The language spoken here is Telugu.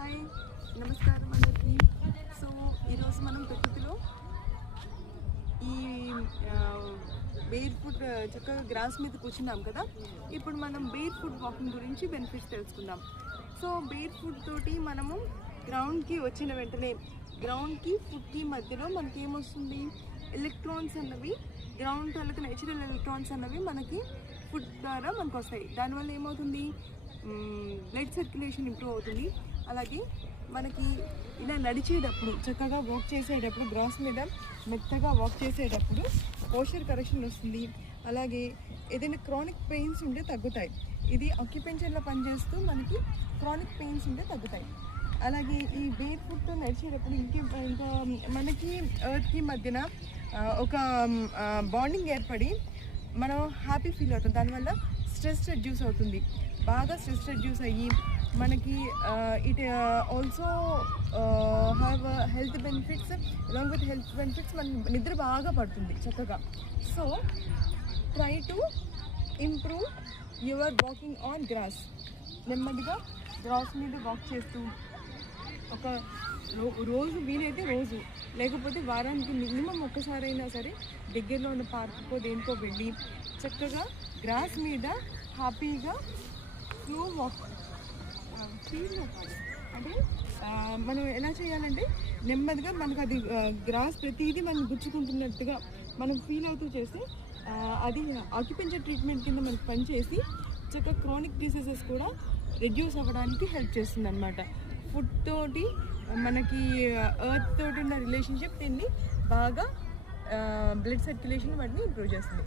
హాయ్ నమస్కారం అందరికీ. సో ఈరోజు మనం ప్రకృతిలో ఈ బెయిర్ ఫుట్ చక్కగా గ్రాస్ మీద కూర్చున్నాం కదా. ఇప్పుడు మనం బెయిర్ ఫుట్ వాకింగ్ గురించి బెనిఫిట్స్ తెలుసుకుందాం. సో బెయిర్ ఫుట్ తోటి మనము గ్రౌండ్కి వచ్చిన వెంటనే గ్రౌండ్కి ఫుట్కి మధ్యలో మనకి ఏమొస్తుంది, ఎలక్ట్రాన్స్ అన్నవి గ్రౌండ్ తాలూకు నేచురల్ ఎలక్ట్రాన్స్ అన్నవి మనకి ఫుట్ ద్వారా మనకు వస్తాయి. దానివల్ల ఏమవుతుంది, బ్లడ్ సర్క్యులేషన్ ఇంప్రూవ్ అవుతుంది. అలాగే మనకి ఇలా నడిచేటప్పుడు చక్కగా వాక్ చేసేటప్పుడు గ్రాస్ మీద మెత్తగా వాక్ చేసేటప్పుడు పోస్చర్ కరెక్షన్ వస్తుంది. అలాగే ఏదైనా క్రానిక్ పెయిన్స్ ఉంటే తగ్గుతాయి. ఇది ఆక్యుపెన్షన్లో పనిచేస్తూ మనకి క్రానిక్ పెయిన్స్ ఉంటే తగ్గుతాయి. అలాగే ఈ బేర్ ఫుట్తో నడిచేటప్పుడు ఇంకా మనకి ఎర్త్కి మధ్యన ఒక బాండింగ్ ఏర్పడి మనం హ్యాపీ ఫీల్ అవుతాం. దానివల్ల స్ట్రెస్ రెడ్యూస్ అవుతుంది. బాగా స్ట్రెస్ రెడ్యూస్ అయ్యి మనకి it also have health benefits. Along with health benefits మన నిద్ర బాగా పడుతుంది చక్కగా. So try to improve your walking on grass. నెమ్మదిగా గ్రాస్ మీద వాక్ చేస్తూ ఒక రోజు వీలైతే రోజు, లేకపోతే వారానికి మినిమం ఒక్కసారైనా సరే దగ్గరలో ఉన్న పార్క్కో దేనికో వెళ్ళి చక్కగా గ్రాస్ మీద హ్యాపీగా స్లో వాక్ అంటే మనం ఎలా చేయాలంటే నెమ్మదిగా మనకు అది గ్రాస్ ప్రతిదీ మనం గుచ్చుకుంటున్నట్టుగా మనం ఫీల్ అవుతూ చేస్తే అది ఆక్యుపెన్చర్ ట్రీట్మెంట్ కింద మనకు పనిచేసి చక్కగా క్రానిక్ డిసీజెస్ కూడా రెడ్యూస్ అవ్వడానికి హెల్ప్ చేస్తుంది అన్నమాట. ఫుడ్ తోటి మనకి ఎర్త్ తోటి ఉన్న రిలేషన్షిప్ దీన్ని బాగా బ్లడ్ సర్క్యులేషన్ వాటిని ఇంప్రూవ్ చేస్తుంది.